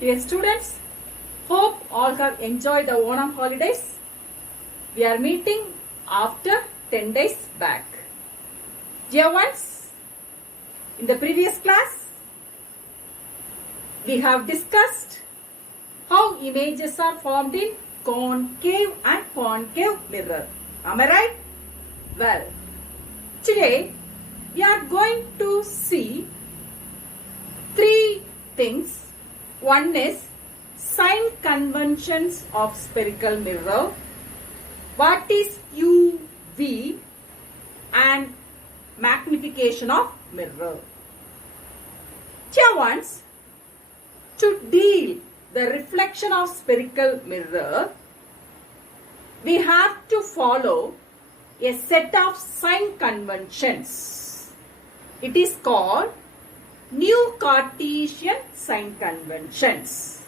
Dear students, hope all have enjoyed the Onam holidays. We are meeting after 10 days back. Dear ones, in the previous class, we have discussed how images are formed in concave and concave mirror. Am I right? Well, today we are going to see three things. One is sign conventions of spherical mirror. What is UV and magnification of mirror. Dear ones, to deal the reflection of spherical mirror, we have to follow a set of sign conventions. It is called New Cartesian sign conventions.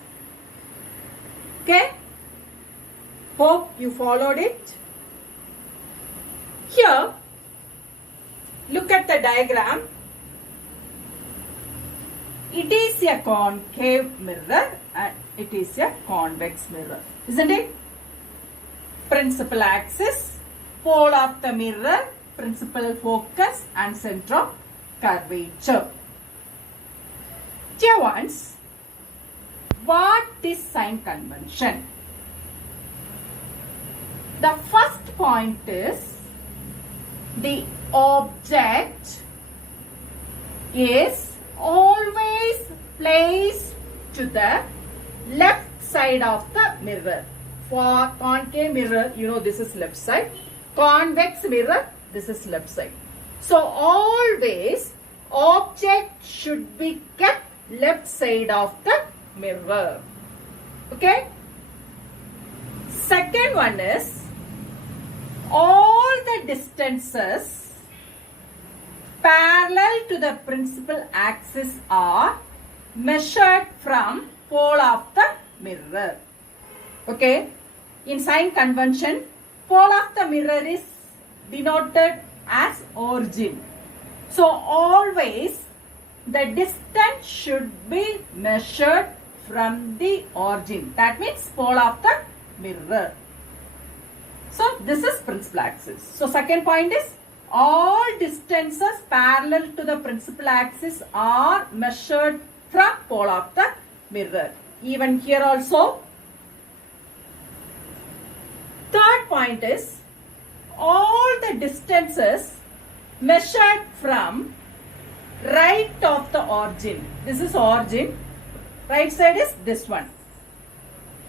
Okay? Hope you followed it. Here, look at the diagram. It is a concave mirror and it is a convex mirror. Isn't it? Principal axis, pole of the mirror, principal focus and center of curvature. Dear ones, what is sign convention? The first point is the object is always placed to the left side of the mirror. For concave mirror, you know this is left side. Convex mirror, this is left side. So always object should be kept left side of the mirror. Okay? Second one is all the distances parallel to the principal axis are measured from pole of the mirror. Okay? In sign convention, pole of the mirror is denoted as origin. So always the distance should be measured from the origin. That means pole of the mirror. So this is principal axis. So second point is all distances parallel to the principal axis are measured from pole of the mirror. Even here also. Third point is all the distances measured from right of the origin. This is origin. Right side is this one.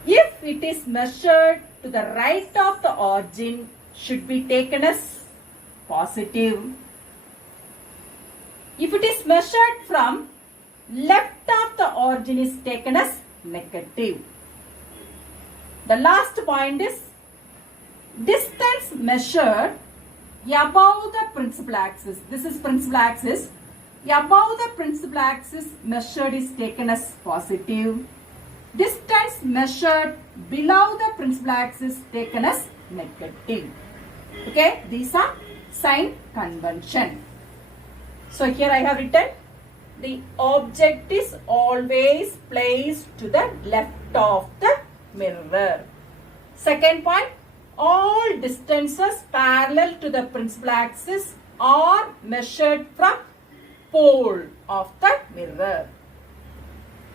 If it is measured to the right of the origin, should be taken as positive. If it is measured from left of the origin, is taken as negative. The last point is distance measured above the principal axis. This is principal axis. Above the principal axis measured is taken as positive. Distance measured below the principal axis taken as negative. Okay, these are sign convention. So here I have written the object is always placed to the left of the mirror. Second point, all distances parallel to the principal axis are measured from pole of the mirror.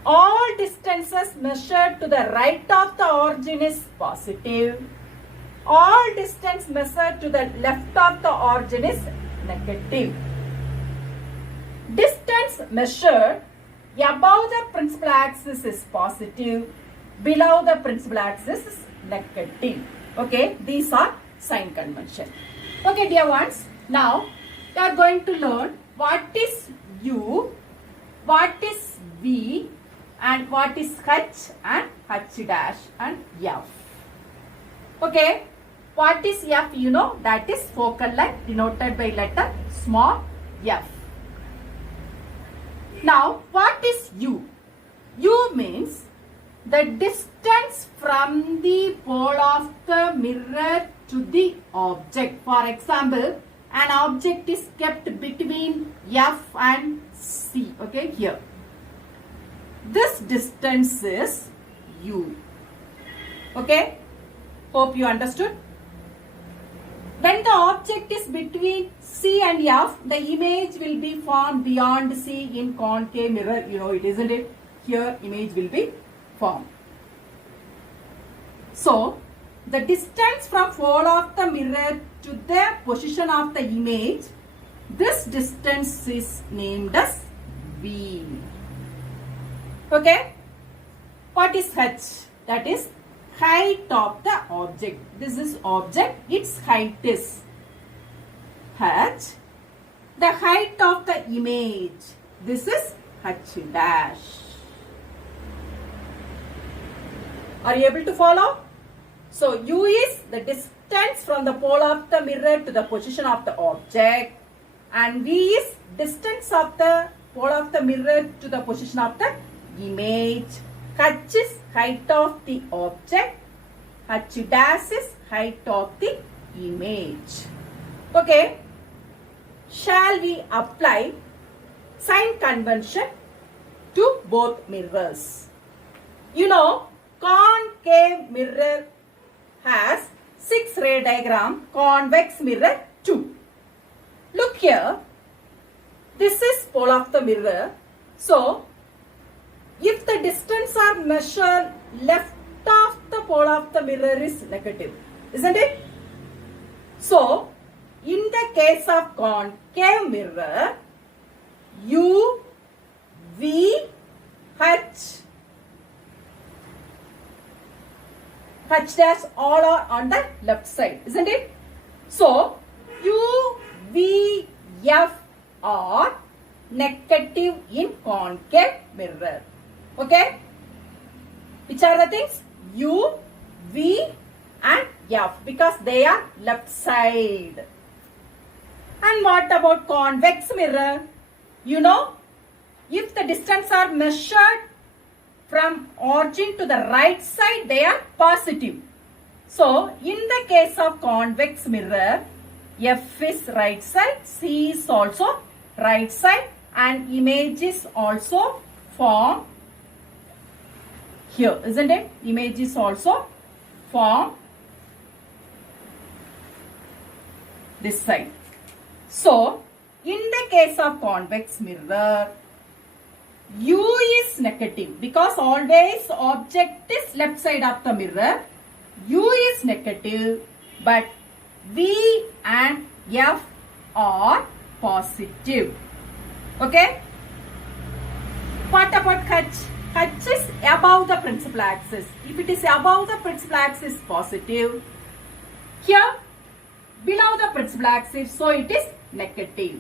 All distances measured to the right of the origin is positive. All distance measured to the left of the origin is negative. Distance measured above the principal axis is positive. Below the principal axis is negative. Okay, these are sign convention. Okay, dear ones, now we are going to learn what is U, what is V, and what is H and H dash and F. Okay, what is F? You know that is focal length denoted by letter small f. Now, what is U? U means the distance from the pole of the mirror to the object. For example, an object is kept between F and C. Okay, here. This distance is u. Okay? Hope you understood. When the object is between C and F, the image will be formed beyond C in concave mirror. You know it, isn't it? Here image will be formed. So, the distance from pole of the mirror to the position of the image, this distance is named as V. Okay? What is h? That is height of the object. This is object, its height is h. The height of the image, this is h dash. Are you able to follow? So, u is the distance from the pole of the mirror to the position of the object, and v is distance of the pole of the mirror to the position of the image. H is height of the object, h dash is height of the image. Okay. Shall we apply sign convention to both mirrors? You know, concave mirror has 6 ray diagram, convex mirror 2. Look here, this is pole of the mirror. So, if the distance are measured, left of the pole of the mirror is negative, isn't it? So, in the case of concave mirror, U, V, H dash all are on the left side, isn't it? So, U, V, F are negative in concave mirror. Okay? Which are the things? U, V and F, because they are left side. And what about convex mirror? You know, if the distance are measured from origin to the right side, they are positive. So, in the case of convex mirror, F is right side, C is also right side, and image is also formed here, isn't it? Image is also formed this side. So, in the case of convex mirror, U is negative because always object is left side of the mirror. U is negative, but V and F are positive. Okay? What about H? H is above the principal axis. If it is above the principal axis, positive. Here, below the principal axis, so it is negative.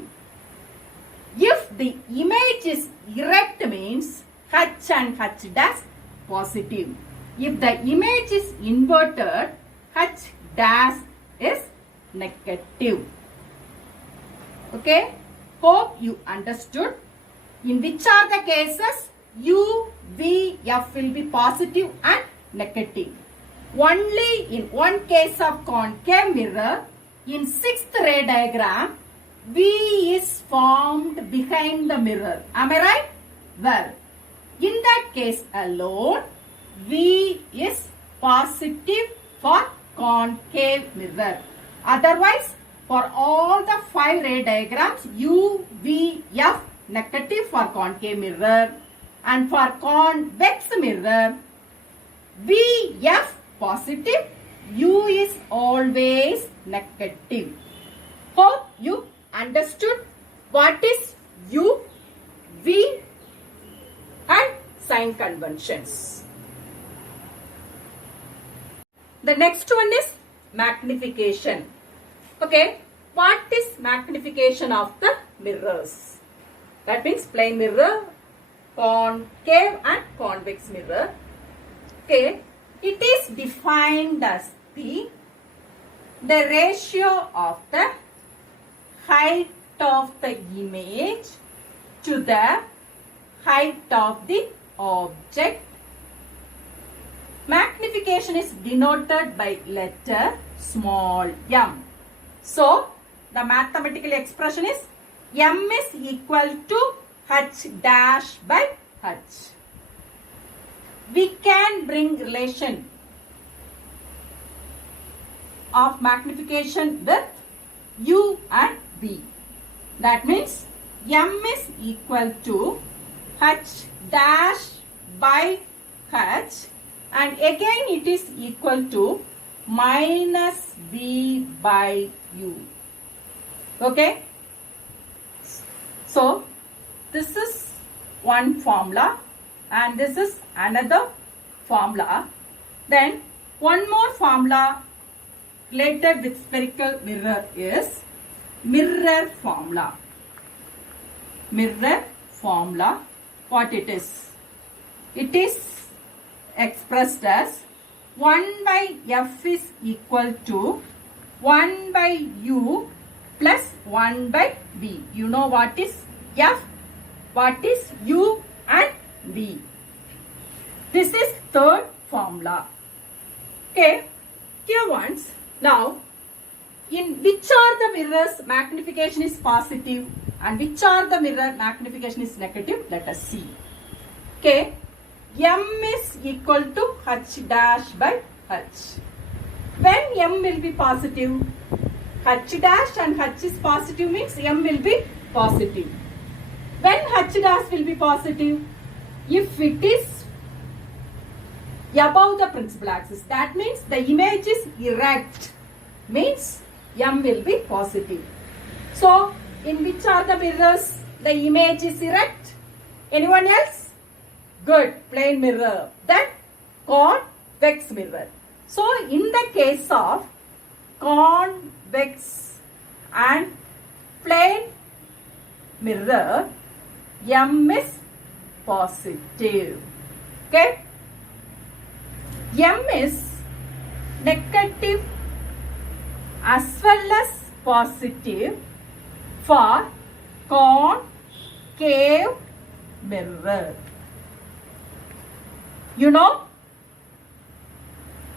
If the image is erect, means H and H dash positive. If the image is inverted, H dash is negative. Okay? Hope you understood. In which are the cases? U, V, F will be positive and negative. Only in one case of concave mirror, in 6th ray diagram, V is formed behind the mirror. Am I right? Well, in that case alone, V is positive for concave mirror. Otherwise, for all the 5 ray diagrams, U, V, F negative for concave mirror, and for convex mirror, V, F positive, U is always negative. Hope you understood what is U, V and sign conventions. The next one is magnification. Okay, what is magnification of the mirrors? That means plane mirror, concave and convex mirror. Okay, it is defined as the ratio of the height of the image to the height of the object. Magnification is denoted by letter small m. So, the mathematical expression is m is equal to h dash by h. we can bring relation of magnification with U and V. That means M is equal to H dash by H, and again it is equal to minus V by U. Okay? So, this is one formula and this is another formula. Then, one more formula related with spherical mirror is mirror formula. Mirror formula, what it is? It is expressed as 1 by F is equal to 1 by U plus 1 by V. You know what is F, what is U and V. This is third formula. Okay, here once. Now, in which are the mirrors magnification is positive and which are the mirror magnification is negative? Let us see. Okay, M is equal to H dash by H. When M will be positive, H dash and H is positive means M will be positive. When H dash will be positive, if it is above the principal axis, that means the image is erect, means M will be positive. So, in which are the mirrors the image is erect? Anyone else? Good, plane mirror. Then convex mirror. So, in the case of convex and plane mirror, M is positive. Okay? M is negative as well as positive for concave mirror. You know,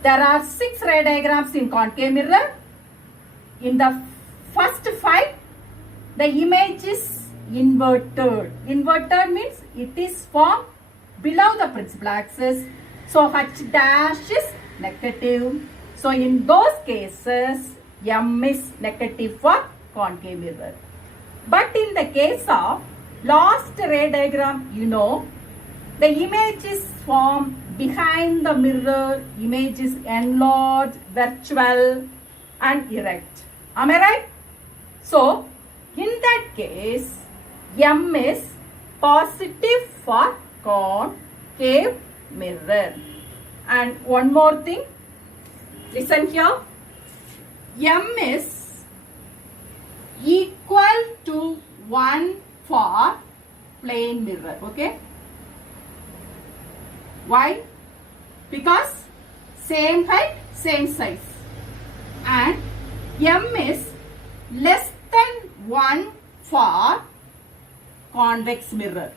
there are 6 ray diagrams in concave mirror. In the first 5, the image is inverted. Inverted means it is formed below the principal axis. So, H dash is negative. So, in those cases, M is negative for concave mirror. But in the case of last ray diagram, you know, the image is formed behind the mirror, image is enlarged, virtual and erect. Am I right? So, in that case, M is positive for concave mirror. And one more thing, listen here, M is equal to 1 for plane mirror. Okay? Why? Because same height, same size. And M is less than 1 for convex mirror.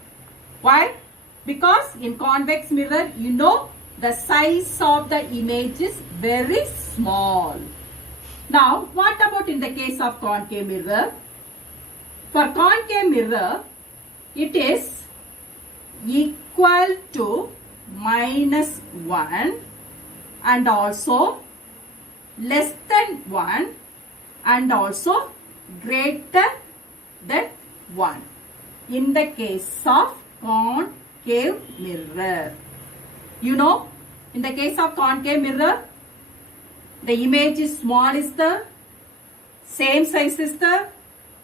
Why? Because in convex mirror, you know, the size of the image is very small. Now, what about in the case of concave mirror? For concave mirror, it is equal to minus 1 and also less than 1 and also greater than 1 in the case of concave mirror. You know, in the case of concave mirror, the image is small is there, same size is there,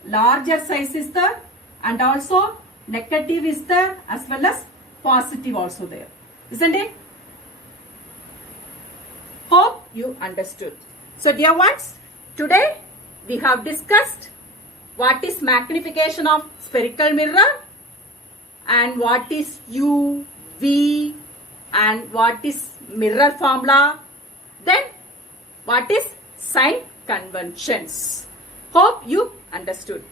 larger size is there, and also negative is there as well as positive also there. Isn't it? Hope you understood. So dear ones, today we have discussed what is magnification of spherical mirror and what is U, V and what is mirror formula. Then what is sign conventions. Hope you understood.